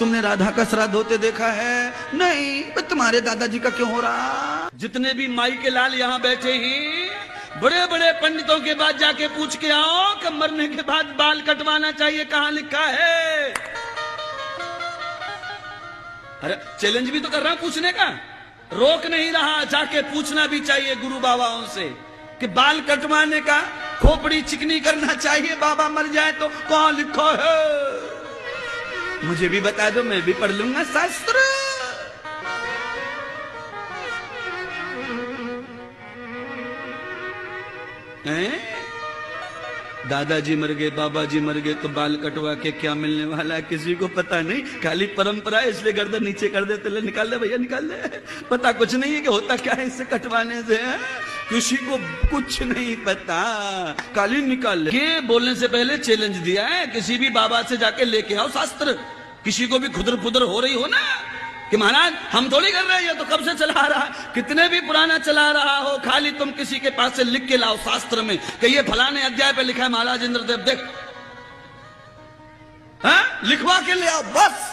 तुमने राधा का श्राद्ध होते देखा है? नहीं। तुम्हारे दादाजी का क्यों हो रहा? जितने भी माई के लाल यहाँ बैठे हैं, बड़े बड़े पंडितों के बाद जाके पूछ के आओ कि मरने के बाद बाल कटवाना चाहिए, कहाँ लिखा है? अरे चैलेंज भी तो कर रहा हूं पूछने का, रोक नहीं रहा, जाके पूछना भी चाहिए गुरु बाबाओं से कि बाल कटवाने का, खोपड़ी चिकनी करना चाहिए, बाबा मर जाए तो कौन लिखा है? मुझे भी बता दो, मैं भी पढ़ लूंगा शास्त्र। दादाजी मर गए, बाबा जी मर गए, तो बाल कटवा के क्या मिलने वाला है किसी को पता नहीं। खाली परंपरा है इसलिए गर्दन नीचे कर देते, ले निकाल दे भैया निकाल दे। पता कुछ नहीं है कि होता क्या है इससे कटवाने से, किसी को कुछ नहीं पता। कालीन निकाल ले। ये बोलने से पहले चैलेंज दिया है, किसी भी बाबा से जाके लेके आओ शास्त्र। किसी को भी खुदर फुदर हो रही हो ना कि महाराज हम थोड़ी कर रहे हैं, ये तो कब से चला रहा है, कितने भी पुराना चला रहा हो, खाली तुम किसी के पास से लिख के लाओ शास्त्र में कि ये फलाने अध्याय पे लिखा है महाराज इंद्रदेव, देख लिखवा के ले आओ बस।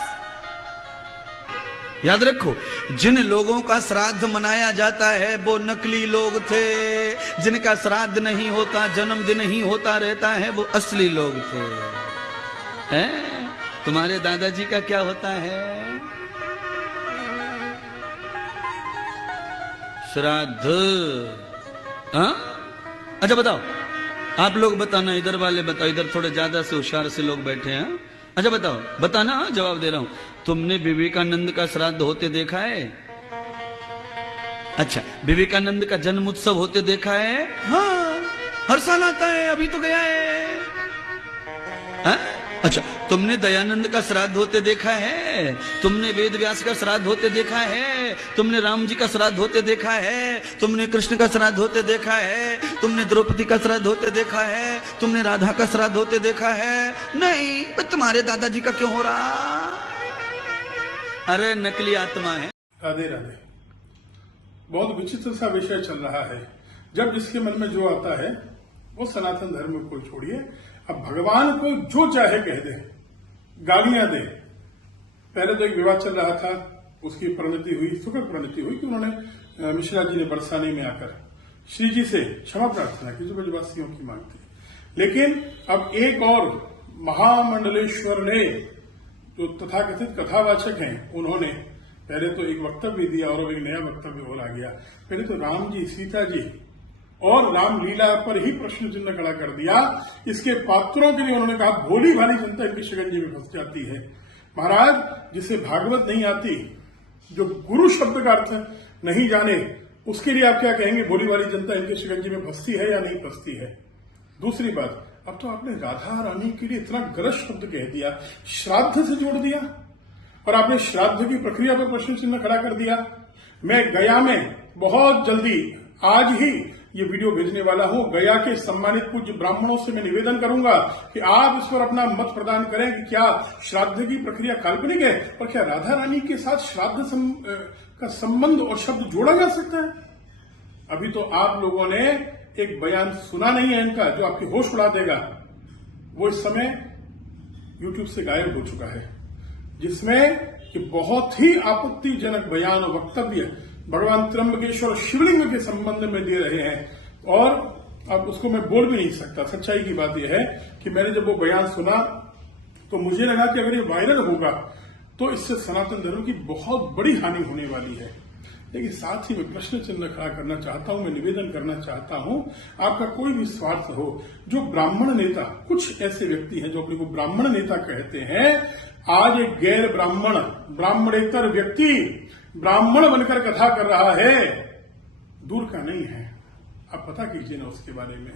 याद रखो, जिन लोगों का श्राद्ध मनाया जाता है वो नकली लोग थे, जिनका श्राद्ध नहीं होता, जन्मदिन ही होता रहता है, वो असली लोग थे। तुम्हारे दादाजी का क्या होता है? श्राद्ध। अच्छा बताओ, आप लोग बताना, इधर वाले बताओ, इधर थोड़े ज्यादा से होशियार से लोग बैठे हैं। अच्छा बताओ, बताना, जवाब दे रहा हूं। तुमने विवेकानंद का श्राद्ध होते देखा है? अच्छा, विवेकानंद का जन्म उत्सव होते देखा है? हाँ, हर साल आता है, अभी तो गया है। अच्छा, तुमने दयानंद का श्राद्ध होते देखा है? तुमने वेद व्यास का श्राद्ध होते देखा है? तुमने राम जी का श्राद्ध होते देखा है? तुमने कृष्ण का श्राद्ध होते देखा है? तुमने द्रौपदी का श्राद्ध होते देखा है? तुमने राधा का श्राद्ध होते देखा है? नहीं। तुम्हारे दादाजी का क्यों हो रहा? अरे नकली आत्मा है। राधे राधे। बहुत विचित्र सा विषय चल रहा है। जब जिसके मन में जो आता है वो सनातन धर्म को छोड़िए, अब भगवान को जो चाहे कह दे, गालियां दे। पहले तो एक विवाद चल रहा था, उसकी परिणति हुई, सुखद परिणति हुई कि उन्होंने मिश्रा जी ने बरसाने में आकर श्री जी से क्षमा प्रार्थना की जो ब्रजवासियों की मांग थी। लेकिन अब एक और महामंडलेश्वर ने, जो तथाकथित कथावाचक हैं, उन्होंने पहले तो एक वक्तव्य दिया और अब एक नया वक्तव्य और आ गया। पहले तो राम जी, सीता जी और रामलीला पर ही प्रश्न चिन्ह खड़ा कर दिया। इसके पात्रों के लिए उन्होंने कहा भोली भाली जनता इनकी शिकंजी में फंस जाती है। महाराज, जिसे भागवत नहीं आती, जो गुरु शब्द का अर्थ नहीं जाने, उसके लिए आप क्या कहेंगे? भोली भाली जनता इनकी शिकंजी में फंसती है या नहीं फंसती है? दूसरी बात, अब तो आपने राधा रानी के लिए इतना गलत शब्द कह दिया, श्राद्ध से जोड़ दिया, और आपने श्राद्ध की प्रक्रिया पर प्रश्न चिन्ह खड़ा कर दिया। मैं गया में बहुत जल्दी, आज ही ये वीडियो भेजने वाला हूं। गया के सम्मानित पूज्य ब्राह्मणों से मैं निवेदन करूंगा कि आप इस पर अपना मत प्रदान करें कि क्या श्राद्ध की प्रक्रिया काल्पनिक है और क्या राधा रानी के साथ श्राद्ध का संबंध और शब्द जोड़ा जा सकता है? अभी तो आप लोगों ने एक बयान सुना नहीं है इनका जो आपकी होश उड़ा देगा। वो इस समय YouTube से गायब हो चुका है, जिसमें कि बहुत ही आपत्तिजनक बयान और वक्तव्य भगवान त्र्यंबकेश्वर शिवलिंग के संबंध में दे रहे हैं। और अब उसको मैं बोल भी नहीं सकता। सच्चाई की बात यह है कि मैंने जब वो बयान सुना तो मुझे लगा कि अगर ये वायरल होगा तो इससे सनातन धर्म की बहुत बड़ी हानि होने वाली है। लेकिन साथ ही मैं प्रश्न चिन्ह खड़ा करना चाहता हूं, मैं निवेदन करना चाहता हूं, आपका कोई भी स्वार्थ हो, जो ब्राह्मण नेता, कुछ ऐसे व्यक्ति हैं जो अपने को ब्राह्मण नेता कहते हैं, आज एक गैर ब्राह्मण, ब्राह्मणेतर व्यक्ति ब्राह्मण बनकर कथा कर रहा है, दूर का नहीं है। आप पता कीजिए ना उसके बारे में।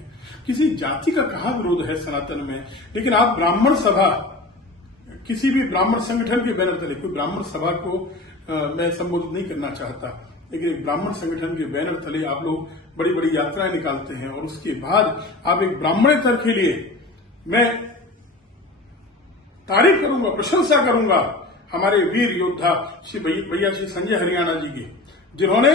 किसी जाति का कहाँ विरोध है सनातन में, लेकिन आप ब्राह्मण सभा, किसी भी ब्राह्मण संगठन के बैनर तले, कोई ब्राह्मण सभा को मैं संबोधित नहीं करना चाहता, लेकिन एक ब्राह्मण संगठन के बैनर तले आप लोग बड़ी बड़ी यात्राएं निकालते हैं और उसके बाद आप एक ब्राह्मणेतर के लिए मैं तारीफ करूंगा, प्रशंसा करूंगा हमारे वीर योद्धा श्री भैया श्री संजय हरियाणा जी की, जिन्होंने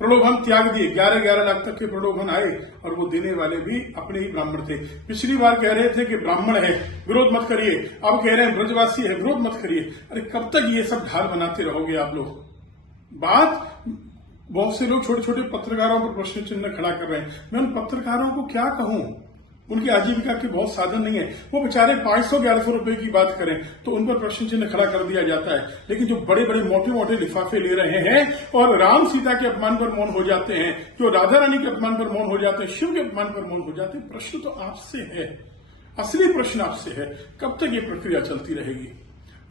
प्रलोभन त्याग दिए, 11-11 लाख तक के प्रलोभन आए और वो देने वाले भी अपने ही ब्राह्मण थे। पिछली बार कह रहे थे कि ब्राह्मण है विरोध मत करिए, अब कह रहे हैं ब्रजवासी है विरोध मत करिए। अरे कब तक ये सब ढाल बनाते रहोगे आप लोग? बात बहुत से लोग छोटे छोटे पत्रकारों पर प्रश्न चिन्ह खड़ा कर रहे हैं। मैं उन पत्रकारों को क्या कहूं, उनकी आजीविका के बहुत साधन नहीं है। वो बेचारे 500-1100 रुपए की बात करें तो उन पर प्रश्न चिन्ह खड़ा कर दिया जाता है। लेकिन जो बड़े बड़े मोटे मोटे लिफाफे ले रहे हैं और राम सीता के अपमान पर मौन हो जाते हैं, जो राधा रानी के अपमान पर मौन हो जाते हैं, शिव के अपमान पर मौन हो जाते हैं, प्रश्न तो आपसे है, असली प्रश्न आपसे है, कब तक ये प्रक्रिया चलती रहेगी?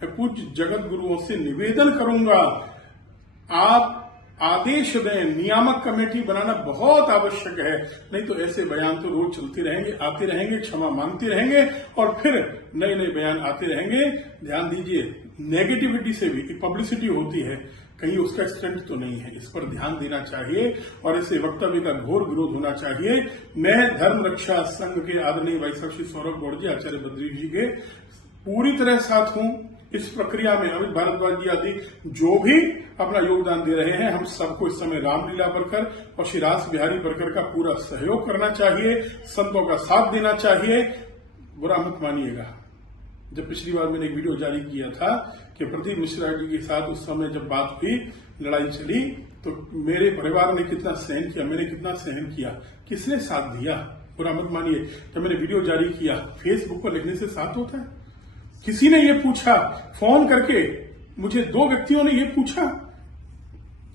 मैं पूज्य जगत गुरुओं से निवेदन करूंगा, आप आदेश दें, नियामक कमेटी बनाना बहुत आवश्यक है, नहीं तो ऐसे बयान तो रोज चलते रहेंगे, आते रहेंगे, क्षमा मांगते रहेंगे और फिर नए नए बयान आते रहेंगे। ध्यान दीजिए, नेगेटिविटी से भी पब्लिसिटी होती है, कहीं उसका स्टंट तो नहीं है, इस पर ध्यान देना चाहिए और ऐसे वक्तव्य का घोर विरोध होना चाहिए। मैं धर्म रक्षा संघ के आदरणीय भाई साहब श्री सौरभ गौड़ जी, आचार्य बद्री जी के पूरी तरह साथ हूं इस प्रक्रिया में। अमित भारद्वाज जी आदि जो भी अपना योगदान दे रहे हैं, हम सबको इस समय रामलीला बरकर और श्री रास बिहारी बरकर का पूरा सहयोग करना चाहिए, संतों का साथ देना चाहिए। बुरा मत मानिएगा, जब पिछली बार मैंने एक वीडियो जारी किया था कि प्रदीप मिश्रा जी के साथ उस समय जब बात हुई, लड़ाई चली, तो मेरे परिवार ने कितना सहन किया, मैंने कितना सहन किया, किसने साथ दिया? बुरा मत मानिए। जब मैंने वीडियो जारी किया, फेसबुक पर लिखने से साथ होता है? किसी ने ये पूछा फोन करके, मुझे 2 व्यक्तियों ने ये पूछा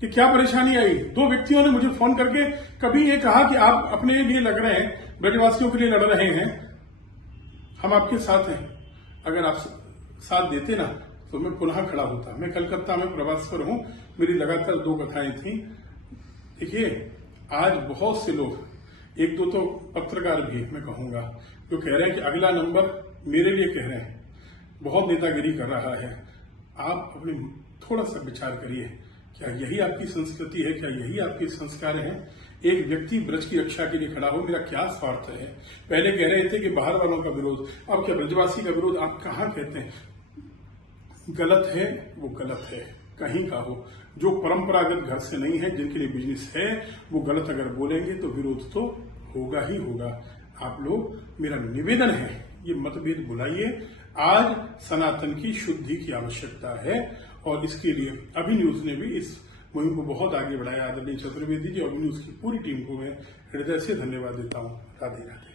कि क्या परेशानी आई। 2 व्यक्तियों ने मुझे फोन करके कभी ये कहा कि आप अपने लिए लग रहे हैं, ब्रजवासियों के लिए लड़ रहे हैं, हम आपके साथ हैं, अगर आप साथ देते ना तो मैं पुनः खड़ा होता। मैं कलकत्ता में प्रवास पर हूं, मेरी लगातार 2 कथाएं थी। देखिए, आज बहुत से लोग, 1-2 तो पत्रकार भी मैं कहूंगा, जो कह रहे हैं कि अगला नंबर मेरे लिए कह रहे हैं, बहुत नेतागिरी कर रहा है। आप अपने थोड़ा सा विचार करिए, क्या यही आपकी संस्कृति है? क्या यही आपके संस्कार हैं? एक व्यक्ति ब्रज की रक्षा के लिए खड़ा हो, मेरा क्या स्वार्थ है? पहले कह रहे थे कि बाहर वालों का विरोध, अब क्या ब्रजवासी का विरोध? आप कहाँ कहते हैं? गलत है, वो गलत है, कहीं का हो। जो परंपरागत घर से नहीं है, जिनके लिए बिजनेस है, वो गलत अगर बोलेंगे तो विरोध तो होगा ही होगा। आप लोग, मेरा निवेदन है, ये मतभेद बुलाइए। आज सनातन की शुद्धि की आवश्यकता है और इसके लिए अभी न्यूज ने भी इस मुहिम को बहुत आगे बढ़ाया। आदरणीय चतुर्वेदी जी और न्यूज की पूरी टीम को मैं हृदय से धन्यवाद देता हूँ। राधे राधे।